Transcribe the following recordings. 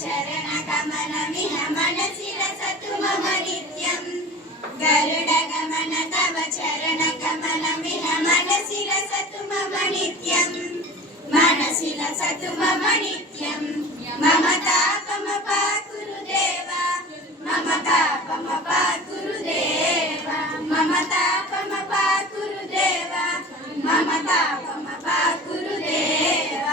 चरण कमलमिह मनसि लसतु मम नित्यम् गरुडगमन तव चरण कमलमिह मनसि लसतु मम नित्यम् मनसि लसतु मम नित्यम् मम तापमपाकुरु देव मम तापमपाकुरु देव मम तापमपाकुरु देव मम तापमपाकुरु देव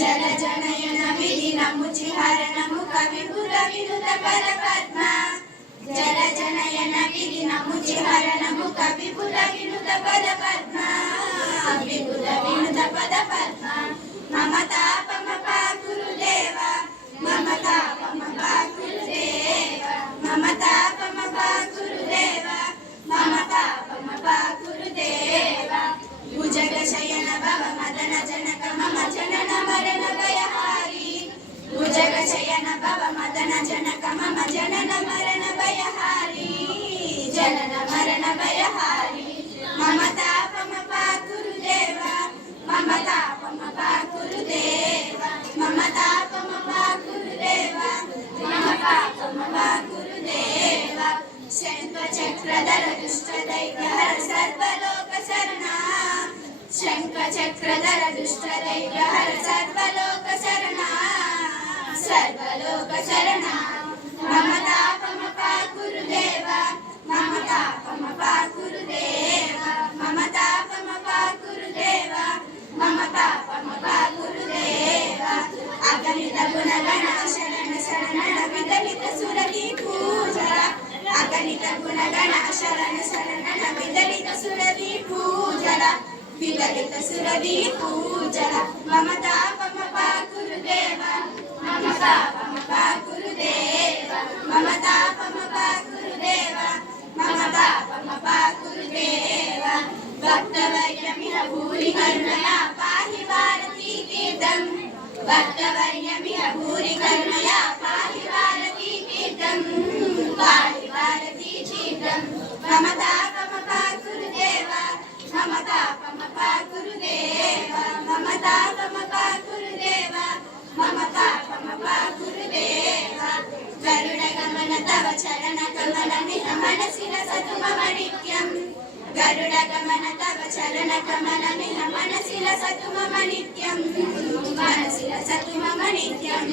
जल जनयन विधिन मुचिहरणमु कविपुर विनुत परपद्म जल जनयन विधिन मुचिहरणमु कविपुर विनुत पदपद्म विपुर विनुत पदपद्म मम तापमपाकुरु देव मम तापमपाकुरु देव मम तापमपाकुरु देव मम तापमपाकुरु देव भुजगशयन भव मदन जनक मम जनन मरण भयहारी भुजगशयन भव मदन जनक मम जनन मरण भयहारी जनन मरण भयहारी मम तापमपाकुरु देव मम तापमपाकुरु देव मम तापमपाकुरु देव मम तापमपाकुरु देव शङ्खचक्रधर दुष्टदैत्यहर सर्वलोक शरणा शङ्खचक्रधर दुष्टदैत्यहर सर्वलोक शरणा सर्वलोक शरणा मम तापमपाकुरु देव मम तापमपाकुरु देव मम तापमपाकुरु देव मम तापमपाकुरु देव अगणित गुणगण शरण शरण विदलित सुरति पूजर अगणित गुणगण शरण शरण विदलित सुरति पूजर विदलित सुरति पूजर मम तापमपाकुरु देव मम तापमपाकुरु देव मम तापमपाकुरु देव मम तापमपाकुरु देव भक्तवर्यमिह भूरि करुणया पाहि भारती तीर्थम् भक्तवर्यमिह भूरि करुणया पाहि भारती तीर्थम् पाहि भारती तीर्थम् मम तापमपाकुरु देव मम तापमपाकुरु देव मम तापमपाकुरु देव मम तापमपाकुरु देव गरुडगमन तव चरण कमलमिह मनसि लसतु मम नित्यम् गरुडगमन तव चरण कमलमिह मनसि लसतु मम नित्यम् मनसि लसतु मम नित्यम्